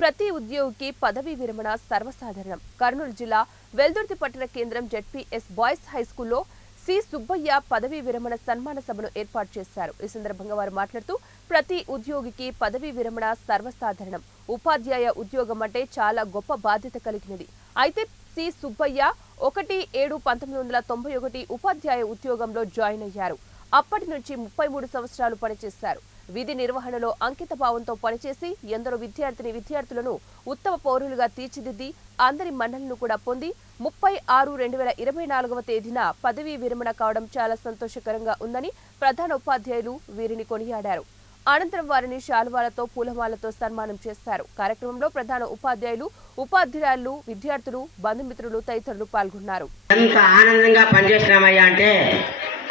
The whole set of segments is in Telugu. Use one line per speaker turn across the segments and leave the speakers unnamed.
ప్రతి ఉద్యోగికి పదవీ విరమణ సర్వసాధారణం. కర్నూలు జిల్లా వెల్దుర్తి పట్టణ కేంద్రం Z P S boys high స్కూల్లో సి సుబ్బయ్య పదవీ విరమణ సన్మాన సభను ఏర్పాటు చేశారు. ఈ సందర్భంగా వారు మాట్లాడుతూ ప్రతి ఉద్యోగికి పదవీ విరమణ సర్వసాధారణం. ఉపాధ్యాయ ఉద్యోగం అంటే చాలా గొప్ప బాధ్యత కలిగినది. అయితే సి సుబ్బయ్య ఒకటి ఏడు పంతొమ్మిది వందల తొంభై ఒకటి ఉపాధ్యాయ ఉద్యోగంలో జాయిన్ అయ్యారు. అప్పటి నుంచి ముప్పై మూడు సంవత్సరాలు పనిచేశారు. విధి నిర్వహణలో అంకిత భావంతో పనిచేసి ఎందరో విద్యార్థిని విద్యార్థులను ఉత్తమ పౌరులుగా తీర్చిదిద్ది అందరి మన్నలను కూడా పొంది ముప్పై ఆరు రెండు వేల ఇరవై నాలుగవ తేదీన పదవీ విరమణ కావడం చాలా సంతోషకరంగా ఉందని ప్రధాన ఉపాధ్యాయులు వీరిని కొనియాడారు. అనంతరం వారిని శాలువాలతో పూలమాలతో సన్మానం చేస్తారు. కార్యక్రమంలో ప్రధాన ఉపాధ్యాయులు ఉపాధ్యాయులు విద్యార్థులు బంధుమిత్రులు తదితరులు పాల్గొన్నారు.
ఎంత ఆనందంగా పనిచేసినామయ్యా అంటే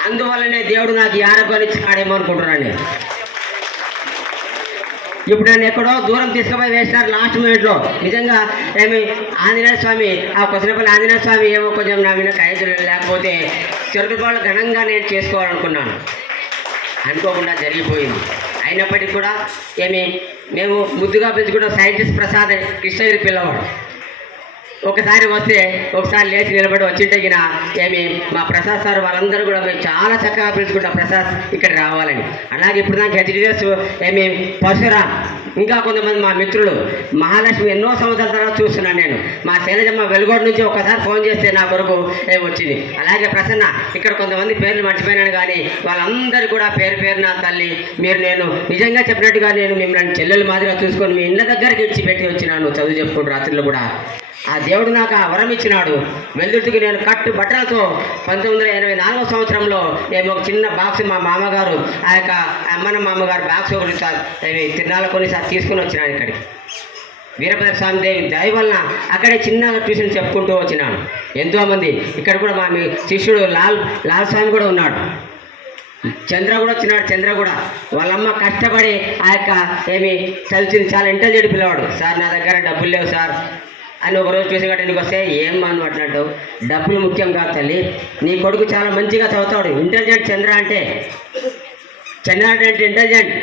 అందువల్లనే దేవుడు నాకు ఈ ఆరోగ్యాన్ని ఇచ్చినాడేమో అనుకుంటున్నాను ఇప్పుడు నన్ను ఎక్కడో దూరం తీసుకుపోయి వేసినారు లాస్ట్ మినిట్లో. నిజంగా ఏమి ఆంజనేయ స్వామి ఆ కొసనపల్లి ఆంజనేయ స్వామి ఏమో కొంచెం నా మీద ఖైదు లేకపోతే చెరుకుపాళ్ళు ఘనంగా నేను చేసుకోవాలనుకున్నాను. అనుకోకుండా జరిగిపోయింది. అయినప్పటికీ కూడా ఏమి మేము ముద్దుగా పెంచుకున్న సైంటిస్ట్ ప్రసాద్ కృష్ణగిరి పిల్లవాడు. ఒకసారి వస్తే ఒకసారి లేచి నిలబడి వచ్చింటే గిన ఏమి మా ప్రసాద్ సార్ వాళ్ళందరూ కూడా మేము చాలా చక్కగా పిలుచుకుంటాం ప్రసాద్ ఇక్కడ రావాలని. అలాగే ఇప్పుడు నాకు హెచ్డిఎస్ ఏమి పరశురామ్ ఇంకా కొంతమంది మా మిత్రులు మహాలక్ష్మి ఎన్నో సంవత్సరాల తర్వాత చూస్తున్నాను నేను. మా శైలజమ్మ వెలుగోడు నుంచి ఒకసారి ఫోన్ చేస్తే నా కొరకు వచ్చింది. అలాగే ప్రసన్న ఇక్కడ కొంతమంది పేర్లు మర్చిపోయినాను కానీ వాళ్ళందరూ కూడా పేరు పేరు నా తల్లి మీరు నేను నిజంగా చెప్పినట్టుగా నేను మిమ్మల్ని చెల్లెలు మాదిరిగా చూసుకొని మీ ఇళ్ళ దగ్గరికి ఇచ్చి పెట్టి వచ్చినాను చదువు చెప్పుకుంటూ రాత్రిలో కూడా. ఆ దేవుడు నాకు ఆ వరం ఇచ్చినాడు. వెల్దుర్తికి నేను కట్టు బట్టలతో పంతొమ్మిది వందల ఎనభై నాలుగో సంవత్సరంలో నేను ఒక చిన్న బాక్స్ మా మామగారు ఆ యొక్క అమ్మన మామగారు బాక్స్ ఒకటి సార్ అవి తిరునాళ్ళ కొన్నిసార్లు తీసుకుని వచ్చినాను ఇక్కడికి. వీరభద్ర స్వామి దేవి దయ వలన అక్కడే చిన్న ట్యూషన్ చెప్పుకుంటూ వచ్చినాను. ఎంతోమంది ఇక్కడ కూడా మా మీ శిష్యుడు లాల్ లాల్ స్వామి కూడా ఉన్నాడు. చంద్ర కూడా వచ్చినాడు చంద్ర కూడా. వాళ్ళమ్మ కష్టపడి ఆ యొక్క ఏమి చదివించింది చాలా ఇంటెలిజెంట్ పిల్లవాడు. సార్ నా దగ్గర డబ్బులు లేవు సార్. అని ఒకరోజు ట్యూషన్ కట్టడానికి వస్తే ఏం మనం అట్లాంటి డబ్బులు ముఖ్యం కాదు తల్లి. నీ కొడుకు చాలా మంచిగా చదువుతాడు. ఇంటెలిజెంట్ చంద్ర అంటే చంద్ర అంటే ఇంటెలిజెంట్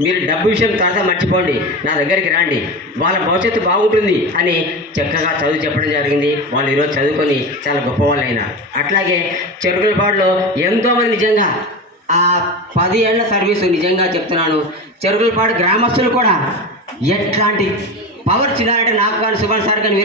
మీరు డబ్బు విషయం తర్వాత మర్చిపోండి. నా దగ్గరికి రండి. వాళ్ళ భవిష్యత్తు బాగుంటుంది అని చక్కగా చదువు చెప్పడం జరిగింది. వాళ్ళు ఈరోజు చదువుకొని చాలా గొప్పవాళ్ళు అయినారు అట్లాగే చెరుకులపాడులో ఎంతోమంది నిజంగా ఆ పది ఏళ్ళ సర్వీసు నిజంగా చెప్తున్నాను. చెరుకులపాడు గ్రామస్తులు కూడా ఎట్లాంటి పవర్ చిన్నారంటే నాకు కానీ సుభాన్ సార్ కానీ